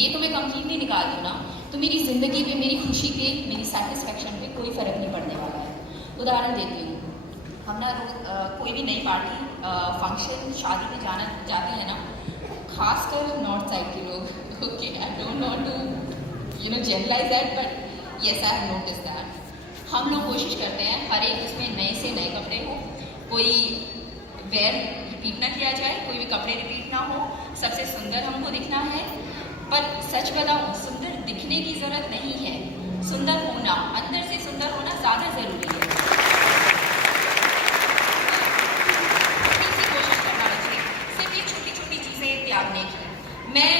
ये तो मैं कम्प्लीटली निकाल दूँ ना, तो मेरी ज़िंदगी पे, मेरी खुशी पे, मेरी सेटिस्फेक्शन पे कोई फ़र्क नहीं पड़ने वाला है। उदाहरण देती हूँ, हम ना कोई भी नई पार्टी, फंक्शन, शादी में जाना जाते हैं ना, खासकर नॉर्थ साइड के लोग, okay, I don't want to generalise that, but yes I have notice that. हम लोग कोशिश करते हैं हर एक उसमें नए से नए कपड़े हो, कोई वेयर रिपीट ना किया जाए, कोई भी कपड़े रिपीट ना हो, सबसे सुंदर हमको दिखना है। पर सच बताऊं, सुंदर दिखने की ज़रूरत नहीं है, सुंदर होना, अंदर से सुंदर होना ज़्यादा ज़रूरी है। थोड़ी सी कोशिश करना चाहिए, सिर्फ ये छोटी छोटी चीज़ें त्यागने की। मैं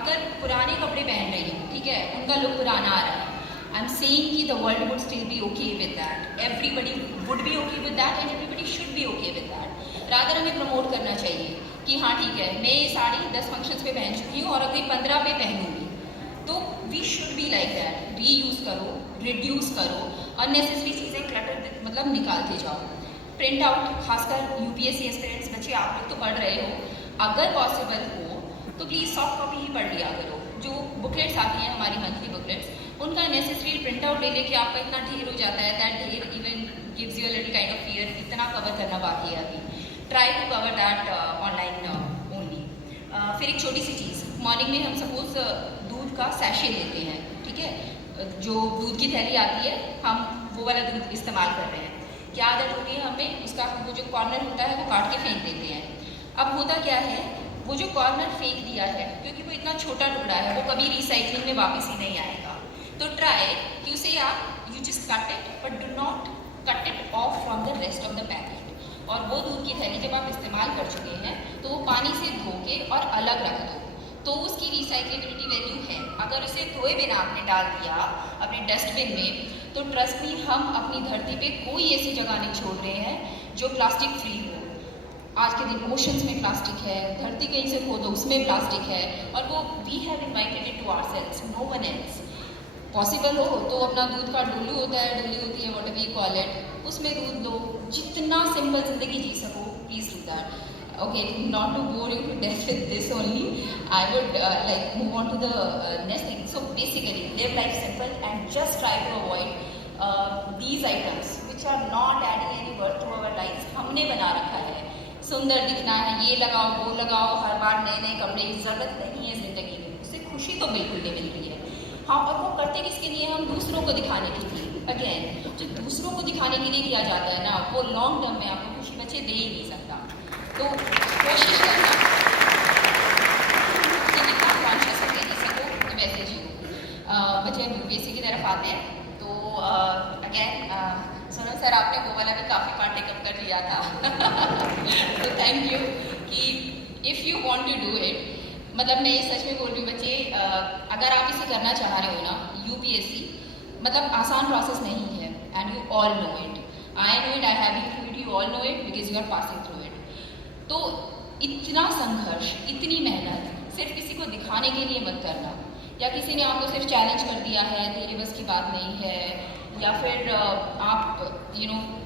अगर पुराने कपड़े पहन रही हूँ, ठीक है, उनका लुक पुराना आ रहा है, आई एम सेइंग कि the world would still be okay with that, everybody would be okay with that and everybody should be okay with that. Rather हमें प्रमोट करना चाहिए कि हाँ ठीक है, मैं ये साड़ी 10 फंक्शंस पे पहन चुकी हूँ और अगली 15 पे पहनूंगी, तो we should be like that. Reuse करो, रिड्यूस करो, अननेसेसरी चीज़ें क्लटर मतलब निकालते जाओ। प्रिंट आउट, खासकर यूपीएससी एस्पिरेंट्स बच्चे आप लोग तो पढ़ रहे हो, अगर पॉसिबल हो तो प्लीज़ सॉफ्ट कॉपी ही पढ़ लिया करो। जो बुकलेट्स आती हैं हमारी मंथली बुकलेट्स, उनका नेसेसरी प्रिंट आउट ले लेके आपका इतना ढेर हो जाता है, दैट ढेर even gives you a little kind of fear, इतना कवर करना बाकी है अभी। Try to cover that online only. फिर एक छोटी सी चीज़, मॉर्निंग में हम सपोज दूध का सैशे लेते हैं, ठीक है, जो दूध की थैली आती है, हम वो वाला दूध इस्तेमाल कर रहे हैं। क्या आदत होती है हमें, उसका वो जो कॉर्नर होता है वो काट के फेंक देते हैं। अब होता क्या है, वो जो कॉर्नर फेंक दिया है, क्योंकि वो इतना छोटा टुकड़ा है, वो कभी रिसाइकलिंग में वापस ही नहीं आएगा। तो ट्राई कि उसे आप you just cut it, but do not cut it of from the rest of the packet. और वो दूध की थैली जब आप इस्तेमाल कर चुके हैं तो वो पानी से धो के और अलग रख दो, तो उसकी रिसाइक्लेबिलिटी वैल्यू है। अगर उसे धोए बिना आपने डाल दिया अपने डस्टबिन में, तो ट्रस्ट मी, हम अपनी धरती पे कोई ऐसी जगह नहीं छोड़ रहे हैं जो प्लास्टिक फ्री हो। आज के दिन ओशंस में प्लास्टिक है, धरती कहीं से खोदो उसमें प्लास्टिक है, और वो we have invited it to ourselves, no one else. Possible हो तो अपना दूध का डुल्लू होता है, डुल्ली होती है, व्हाटएवर यू कॉल इट, उसमें दूध दो। जितना सिंपल जिंदगी जी सको, please do that. Okay, not to bore you to death with this only, I would like move on to the next thing. So basically, live life simple and just try to avoid these items which are not adding any worth to our lives. हमने बना रखा है सुंदर दिखना है, ये लगाओ वो लगाओ, हर बार नए नए कपड़े, ज़रूरत नहीं है ज़िंदगी में, उससे खुशी तो बिल्कुल नहीं मिल रही है। हाँ, और वो करते किसके लिए, हम दूसरों को दिखाने के लिए। अगेन, जो दूसरों को दिखाने के लिए किया जाता है ना, वो लॉन्ग टर्म में आपको खुशी बच्चे दे ही नहीं सकता। तो कोशिश करना कि जितना कॉन्शियस होकर जी सको वैसे जियो। बच्चे हम यूपीएससी की तरफ आते हैं, तो अगेन सुनो सर, आपने वो वाला भी काफ़ी पार्ट टेकअप कर लिया था तो थैंक यू कि if you want to do it, मतलब मैं ये सच में बोल रही हूँ बच्चे, अगर आप इसे करना चाह रहे हो ना, यूपीएससी मतलब आसान प्रोसेस नहीं है, and you all know it, I know it, I have been through it, you all know it because you are passing through it. तो इतना संघर्ष, इतनी मेहनत सिर्फ किसी को दिखाने के लिए मत करना, या किसी ने आपको सिर्फ चैलेंज कर दिया है, तेरे बस की बात नहीं है, या फिर आप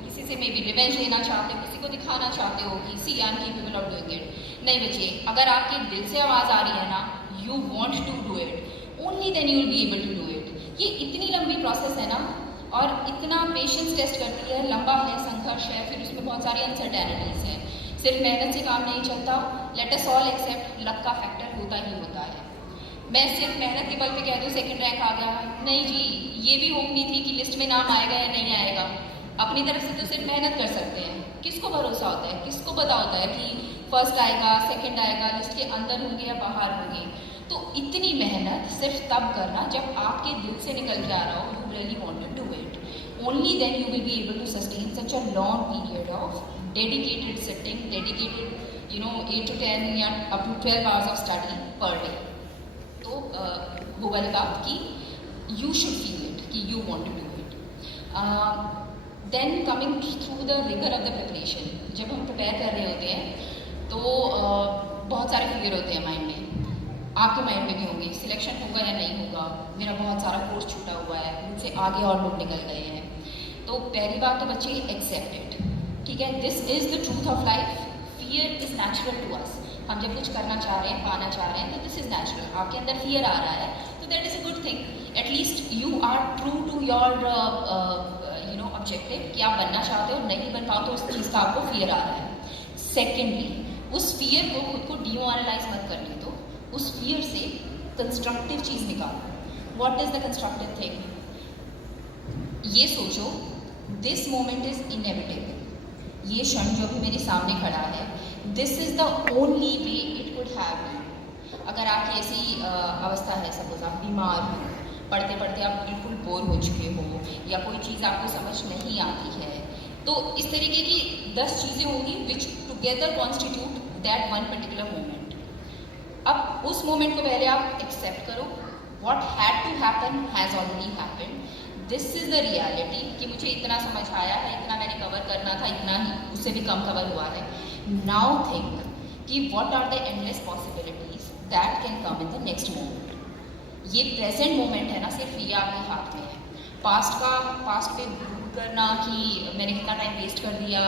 किसी से मे बी रिवेंज लेना चाहते हो, किसी को दिखाना चाहते हो कि see I am capable of doing it. नहीं बच्चे, अगर आपके दिल से आवाज़ आ रही है ना, you want to do it, only then you will be able to do it. ये इतनी लंबी प्रोसेस है ना, और इतना पेशेंस टेस्ट करती है, लंबा है, संघर्ष है, फिर उसमें बहुत सारी अनसर्टेनिटीज़ हैं। सिर्फ मेहनत से काम नहीं चलता, let us all except luck का फैक्टर होता ही होता है। मैं सिर्फ मेहनत के बल पे कह दूँ सेकंड रैंक आ गया, नहीं जी, ये भी होप नहीं थी कि लिस्ट में नाम आएगा या नहीं आएगा। अपनी तरफ से तो सिर्फ मेहनत कर सकते हैं, किसको भरोसा होता है, किसको पता होता है कि फर्स्ट आएगा, सेकंड आएगा, लिस्ट के अंदर होंगे या बाहर होंगे। तो इतनी मेहनत सिर्फ तब करना जब आपके दिल से निकल के आ रहा हो, you really want to do it, only then you will be able to sustain such a long period of dedicated sitting, dedicated 8 to 10 या up to 12 hours of study per day. तो वो वाली बात कि you should feel it, कि you want to do it. Then coming through the rigor of the preparation, जब हम prepare कर रहे होते हैं तो बहुत सारे फिगर होते हैं माइंड में, आपके माइंड में भी होंगे, सिलेक्शन होगा या नहीं होगा, मेरा बहुत सारा कोर्स छूटा हुआ है, मुझसे आगे और लोग निकल गए हैं। तो पहली बात तो बच्चे एक्सेप्ट इट, ठीक है, this is the truth of life, fear is natural to us, हम जब कुछ करना चाह रहे हैं, पाना चाह रहे हैं, तो दिस इज़ नेचुरल। आपके अंदर फियर आ रहा है तो that is a good thing. At least you are true to your objective कि आप बनना चाहते हो, नहीं बन पाओ तो उस चीज़ का आपको फियर आ रहा है। सेकेंडली, उस फियर को खुद को डिमोरलाइज मत करने दो, उस फियर से कंस्ट्रक्टिव चीज़ निकालो। What is the constructive thing? ये सोचो दिस मोमेंट इज़ इनएविटेबल। ये क्षण जो भी मेरे सामने खड़ा है, this is the only way it could have been. अगर आपकी ऐसी अवस्था है, सपोज आप बीमार हो, पढ़ते पढ़ते आप बिल्कुल बोर हो चुके हो, या कोई चीज़ आपको समझ नहीं आती है, तो इस तरीके की 10 चीज़ें होंगी which together constitute that one particular moment. अब उस मोमेंट को पहले आप एक्सेप्ट करो। What had to happen has already happened. This is the reality कि मुझे इतना समझ आया है, इतना मैंने कवर करना था, इतना ही, उससे भी कम कवर हुआ है। नाउ थिंक कि what are the endless possibilities that can come in the next moment. ये प्रेजेंट मोमेंट है ना, सिर्फ ये आपके हाथ में है। पास्ट पे भूल करना कि मैंने कितना टाइम वेस्ट कर दिया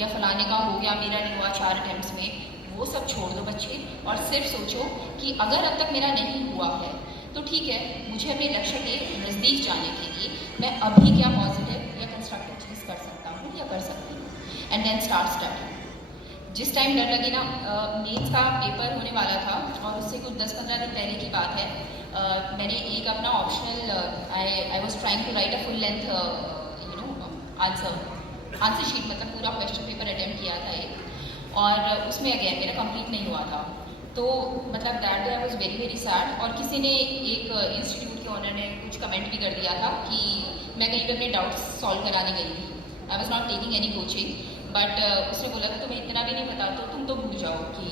या फलाने का हो गया, मेरा नहीं हुआ 4 अटेम्प्ट्स में, वो सब छोड़ दो बच्चे, और सिर्फ सोचो कि अगर अब तक मेरा नहीं हुआ है तो ठीक है, मुझे अपने लक्ष्य के नज़दीक जाने के लिए मैं अभी क्या पॉजिटिव या कंस्ट्रक्टिव चीज़ कर सकता हूँ या कर सकती हूँ। And then start study. जिस टाइम डर लगे ना, मेंस का पेपर होने वाला था और उससे कुछ 10-15 दिन पहले की बात है, मैंने एक अपना optional, I was trying to write a full length answer sheet, मतलब पूरा क्वेश्चन पेपर अटेम्प्ट किया था एक, और उसमें अगेन मेरा कंप्लीट नहीं हुआ था। तो मतलब that day I was very very sad. और किसी ने, एक इंस्टीट्यूट के ओनर ने कुछ कमेंट भी कर दिया था कि मैं कहीं पे अपने डाउट्स सॉल्व कराने गई थी। I was not taking any coaching, but उसने बोला कि तुम्हें इतना भी नहीं पता तो तुम तो भूल जाओ कि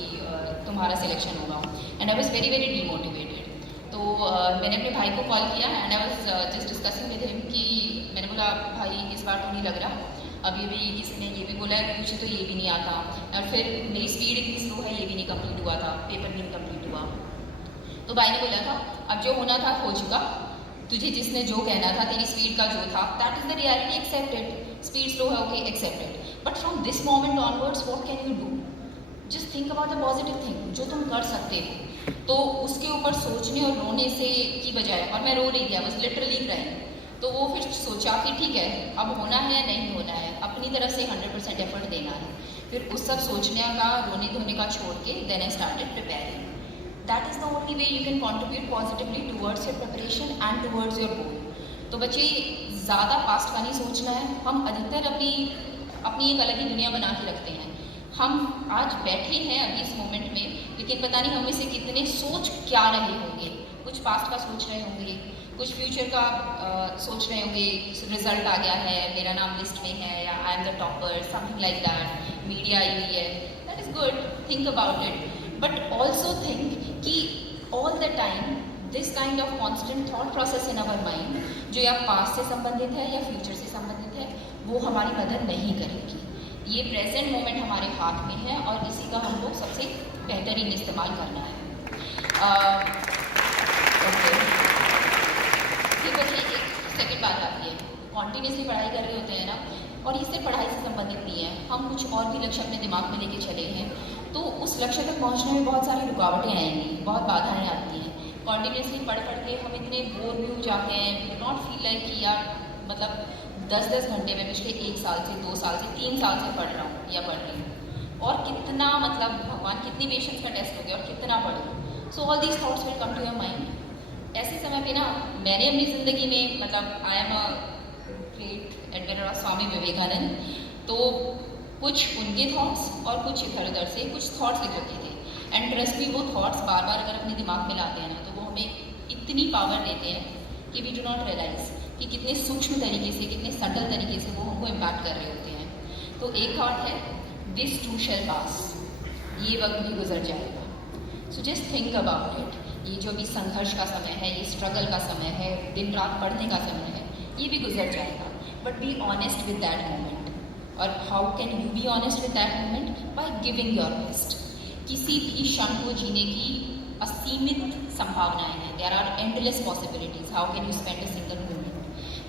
तुम्हारा सिलेक्शन होगा। And I was very very demotivated. तो मैंने अपने भाई को कॉल किया and I was just discussing with him कि मैंने बोला भाई इस बार तो नहीं लग रहा, अभी भी किसी ने ये भी बोला है कि मुझे तो ये भी नहीं आता, और फिर मेरी स्पीड इतनी स्लो है, ये भी नहीं कंप्लीट हुआ था, पेपर भी नहीं कंप्लीट हुआ। तो भाई ने बोला था अब जो होना था हो चुका, तुझे जिसने जो कहना था, तेरी स्पीड का जो था, that is the reality, accepted. Speed slow है, okay, accepted. But from this moment onwards what can you do? Just think about the positive thing, जो तुम कर सकते हो। तो उसके ऊपर सोचने और रोने से की बजाय, और मैं रो रही थी, आई वाज लिटरली क्राइंग, तो वो फिर सोचा कि ठीक है, अब होना है नहीं होना है, अपनी तरफ से 100% एफर्ट देना है। फिर उस सब सोचने का, रोने धोने का छोड़ के then I started preparing. That is the only way you can contribute positively towards your preparation and towards your goal. तो बच्चे, ज़्यादा पास्ट का नहीं सोचना है। हम अधिकतर अपनी एक अलग ही दुनिया बना के रखते हैं। हम आज बैठे हैं अभी इस मोमेंट में, लेकिन पता नहीं हम में से कितने सोच क्या रहे होंगे। कुछ पास्ट का सोच रहे होंगे, कुछ फ्यूचर का सोच रहे होंगे, रिजल्ट आ गया है, मेरा नाम लिस्ट में है, या I am the topper, something like that, media आई हुई है। That is good, think about it, but also think कि all the time this kind of constant thought process in our mind, जो या पास्ट से संबंधित है या फ्यूचर से संबंधित है, वो हमारी मदद नहीं करेगी। ये प्रेजेंट मोमेंट हमारे हाथ में है और इसी का हमको सबसे बेहतरीन इस्तेमाल करना है। ओके, फिर बच्चे एक सेकेंड बात आती है, कॉन्टीन्यूसली पढ़ाई कर रहे होते हैं ना, और ये सिर्फ पढ़ाई से संबंधित नहीं है, हम कुछ और भी लक्ष्य अपने दिमाग में लेके चले हैं, तो उस लक्ष्य तक पहुंचने में बहुत सारी रुकावटें आएंगी, बहुत बाधाएं आती हैं। कॉन्टीन्यूसली पढ़ के हम इतने बोर भी हो जाते हैं, वी नॉट फील लाइक कि यार मतलब 10-10 घंटे में पिछले 1 साल से, 2 साल से, 3 साल से पढ़ रहा हूँ या पढ़ रही हूँ, और कितना मतलब भगवान कितनी पेशेंस का टेस्ट हो गया और कितना पढ़ूँ। So all these thoughts will come to your mind. ऐसे समय पे ना मैंने अपनी ज़िंदगी में, मतलब I am a great admirer of Swami Vivekananda, तो कुछ उनके थॉट्स और कुछ इधर उधर से कुछ थॉट्स लिख रखे थे। एंड ट्रस्ट मी, वो थॉट्स बार बार अगर अपने दिमाग में लाते हैं ना, तो वो हमें इतनी पावर देते हैं कि वी डू नॉट रियलाइज कि कितने सूक्ष्म तरीके से, कितने सटल तरीके से वो हमको इम्पैक्ट कर रहे होते हैं। तो एक थॉट है, दिस टू शैल पास, ये वक्त भी गुजर जाएगा। So just think about it. ये जो भी संघर्ष का समय है, ये स्ट्रगल का समय है, दिन रात पढ़ने का समय है, ये भी गुजर जाएगा। But be honest with that moment. और how can you be honest with that moment? By giving your best. किसी भी क्षण को जीने की असीमित संभावनाएं हैं, there are endless possibilities. How can you spend a single moment?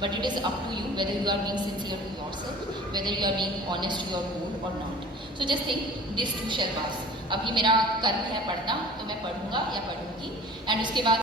But it is up to you whether you are being sincere to yourself, whether you are being honest to your goal or not. So just think, this too shall pass. अभी मेरा कर्म है पढ़ना, तो मैं पढ़ूंगा या पढ़ूंगी, and उसके बाद